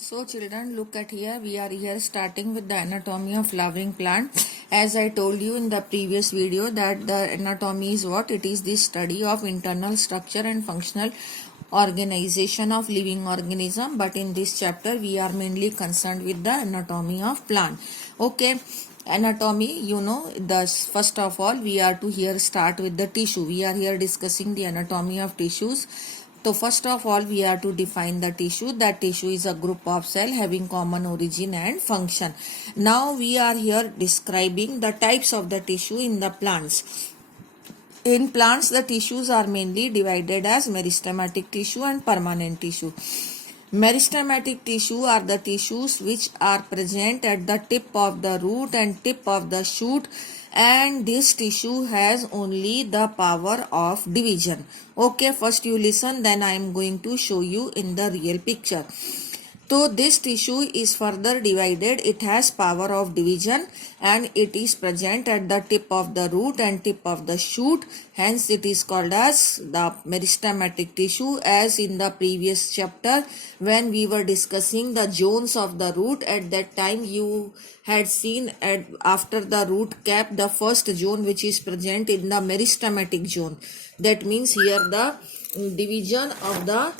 So children, look at here. We are here starting with the anatomy of flowering plant. As I told you in the previous video that the anatomy is what? It is the study of internal structure and functional organization of living organism. But in this chapter, we are mainly concerned with the anatomy of plant. Okay. Anatomy, first of all, we are to here start with the tissue. We are here discussing the anatomy of tissues. So first of all, we are to define the tissue. That tissue is a group of cell having common origin and function. Now we are here describing the types of the tissue in the plants. In plants, the tissues are mainly divided as meristematic tissue and permanent tissue. Meristematic tissue are the tissues which are present at the tip of the root and tip of the shoot, and this tissue has only the power of division. Okay, first you listen, then I am going to show you in the real picture. So this tissue is further divided. It has power of division and it is present at the tip of the root and tip of the shoot. Hence it is called as the meristematic tissue. As in the previous chapter when we were discussing the zones of the root, at that time you had seen after the root cap the first zone which is present in the meristematic zone. That means here the division of the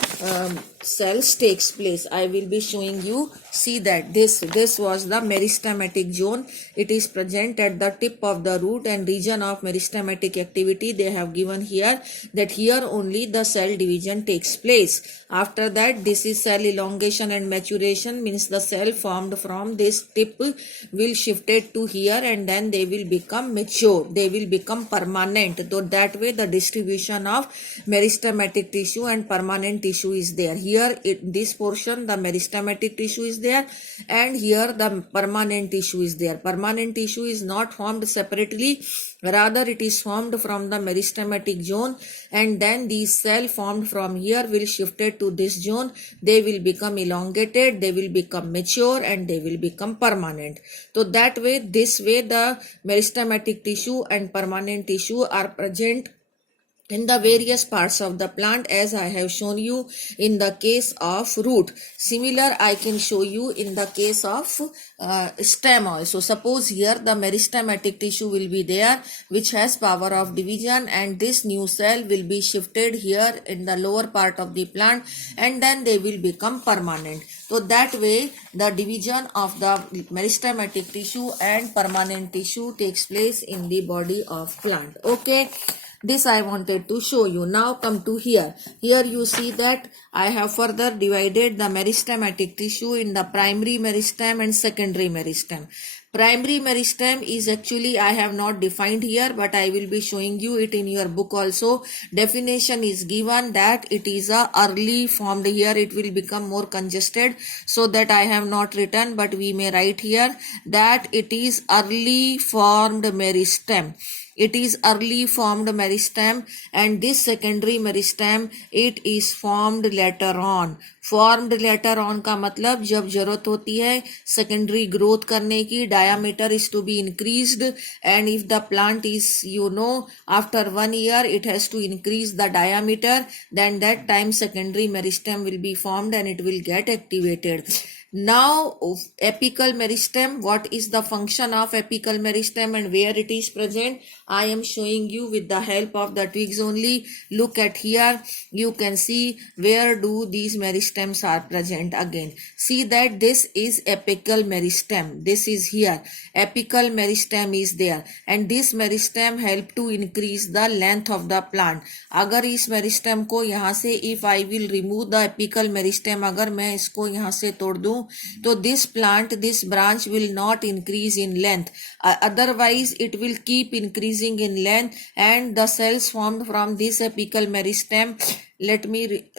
cells takes place. I will be showing you. See that this was the meristematic zone. It is present at the tip of the root and region of meristematic activity. They have given here that here only the cell division takes place. After that, this is cell elongation and maturation, means the cell formed from this tip will shifted to here and then they will become mature. They will become permanent. So that way the distribution of meristematic tissue and permanent tissue is there. Here this portion the meristematic tissue is there and here the permanent tissue is there. Permanent tissue is not formed separately, rather it is formed from the meristematic zone and then the cell formed from here will shifted to this zone. They will become elongated, they will become mature and they will become permanent. So that way, this way the meristematic tissue and permanent tissue are present in the various parts of the plant, as I have shown you in the case of root. Similar I can show you in the case of stem also. Suppose here the meristematic tissue will be there which has power of division and this new cell will be shifted here in the lower part of the plant and then they will become permanent. So that way the division of the meristematic tissue and permanent tissue takes place in the body of plant. Okay. This I wanted to show you. Now come to here. Here you see that I have further divided the meristematic tissue in the primary meristem and secondary meristem. Primary meristem is actually I have not defined here, but I will be showing you it in your book also. Definition is given that it is a early formed. Here it will become more congested, so that I have not written, but we may write here that it is early formed meristem. It is early formed meristem and this secondary meristem it is formed later on. Formed later on का मतलब जब जरूरत होती है secondary growth करने की, diameter is to be increased and if the plant is after 1 year it has to increase the diameter, then that time secondary meristem will be formed and it will get activated. Now apical meristem, what is the function of apical meristem and where it is present? I am showing you with the help of the twigs only. Look at here, you can see where do these meristems are present again. See that this is apical meristem. This is here. Apical meristem is there and this meristem help to increase the length of the plant. अगर इस meristem को यहाँ से if I will remove the apical meristem, अगर मैं इसको यहाँ से तोड़ दूँ तो this plant, this branch will not increase in length. Otherwise it will keep increasing in length and the cells formed from this apical meristem. Let me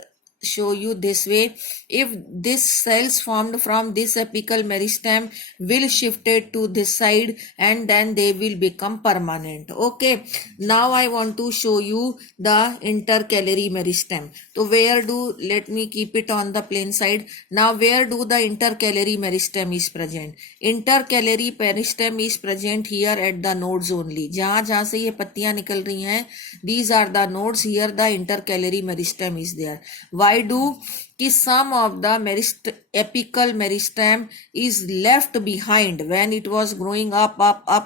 show you this way. If this cells formed from this apical meristem will shifted to this side and then they will become permanent. Okay. Now I want to show you the intercalary meristem. So where do, let me keep it on the plain side. Now where do the intercalary meristem is present? Intercalary meristem is present here at the nodes only. जहाँ जहाँ से ये पत्तियां निकल रही हैं, these are the nodes. Here the intercalary meristem is there. Why do कि some of the apical meristem is left behind when it was growing up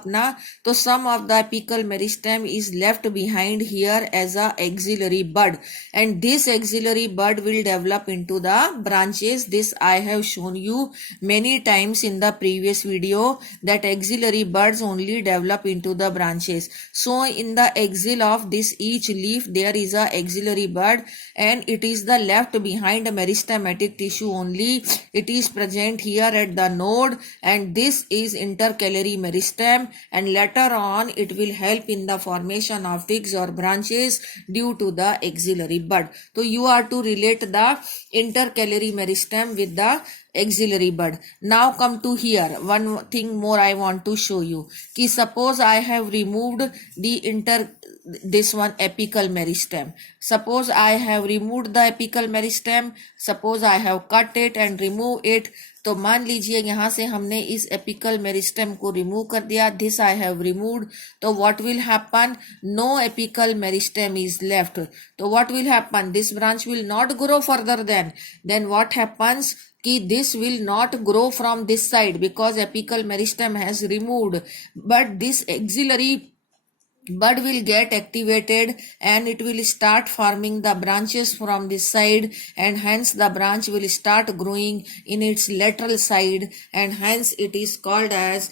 na, तो some of the apical meristem is left behind here as a auxiliary bud, and this auxiliary bud will develop into the branches. This I have shown you many times in the previous video that auxiliary buds only develop into the branches. So in the axil of this each leaf there is a auxiliary bud, and it is the left behind meristematic tissue only. It is present here at the node, and this is intercalary meristem, and later on it will help in the formation of twigs or branches due to the auxiliary bud. So you are to relate the intercalary meristem with the auxiliary bud. Now come to here, one thing more I want to show you. Ki suppose I have removed this one apical meristem. Suppose I have removed the apical meristem, suppose I have cut it and remove it. तो मान लीजिए यहाँ से हमने इस apical meristem को remove कर दिया, दिस आई हैव रिमूव्ड, तो what will happen, no apical meristem is left. तो what will happen, this branch will not grow further then what happens कि this will not grow from this side because apical meristem has removed, but this auxiliary bud will get activated and it will start forming the branches from this side, and hence the branch will start growing in its lateral side, and hence it is called as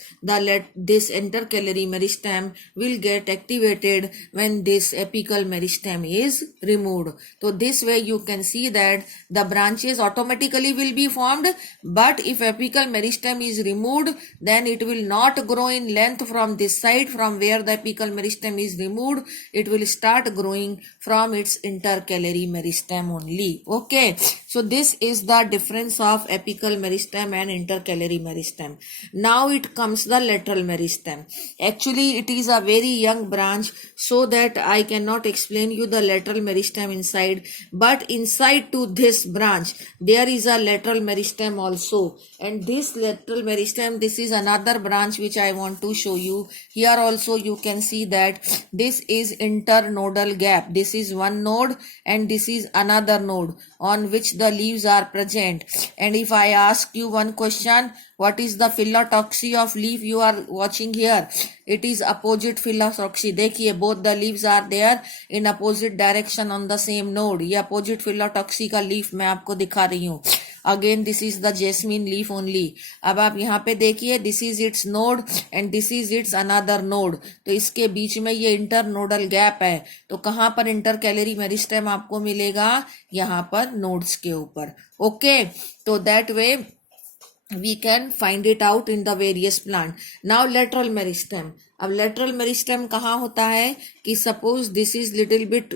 this intercalary meristem will get activated when this apical meristem is removed. So this way you can see that the branches automatically will be formed, but if apical meristem is removed then it will not grow in length from this side. From where the apical meristem is removed, it will start growing from its intercalary meristem only. Okay, so this is the difference of apical meristem and intercalary meristem. Now it comes the lateral meristem. Actually it is a very young branch, so that I cannot explain you the lateral meristem inside, but inside to this branch there is a lateral meristem also, and this lateral meristem, this is another branch which I want to show you. Here also you can see that this is internodal gap. This is one node and this is another node on which the leaves are present. And if I ask you one question, what is the phyllotoxy of leaf you are watching here? It is opposite phyllotoxy. देखिए both the leaves are there in opposite direction on the same node. ये opposite phyllotoxy का leaf मैं आपको दिखा रही हूँ. Again this is the jasmine leaf only. अब आप यहाँ पे देखिए, this is its node and this is its another node. तो इसके बीच में ये internodal gap है. तो कहाँ पर intercalary meristem आपको मिलेगा? यहाँ पर nodes के ऊपर. Okay, तो that way we can find it out in the various plant. Now lateral meristem. अब lateral meristem कहाँ होता है कि suppose this is little bit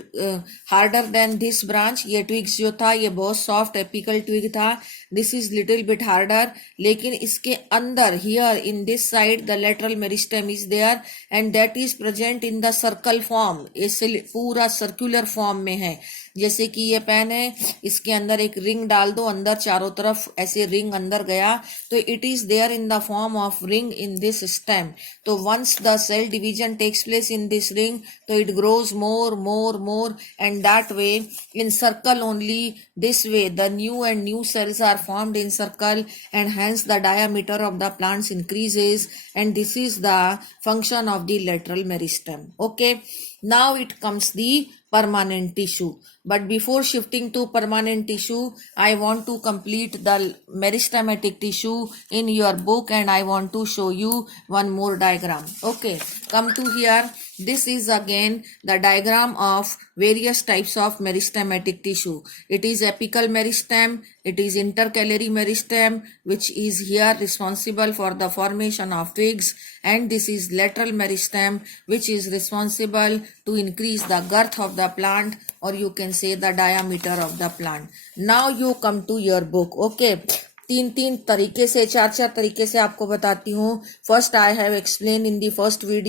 harder than this branch. ये twigs जो था ये बहुत soft apical twig था. This is little bit harder, लेकिन इसके अंदर here in this side the lateral meristem is there and that is present in the circle form. ऐसे पूरा circular form में है. जैसे कि ये पेन है, इसके अंदर एक रिंग डाल दो, अंदर चारों तरफ ऐसे रिंग अंदर गया, तो it is there in the form of ring in this stem. तो once the cell division takes place in this ring, so it grows more, and that way in circle only. This way the new cells are formed in circle, and hence the diameter of the plants increases, and this is the function of the lateral meristem. Okay, now it comes the permanent tissue. But before shifting to permanent tissue, I want to complete the meristematic tissue in your book, and I want to show you one more diagram. Okay, come to here. This is again the diagram of various types of meristematic tissue. It is apical meristem, it is intercalary meristem, which is here responsible for the formation of twigs, and this is lateral meristem, which is responsible to increase the girth of the plant, or you can say the diameter of the plant. Now you come to your book. Okay, तीन तरीके से चार तरीके से आपको बताती हूँ. First I have explain in the first video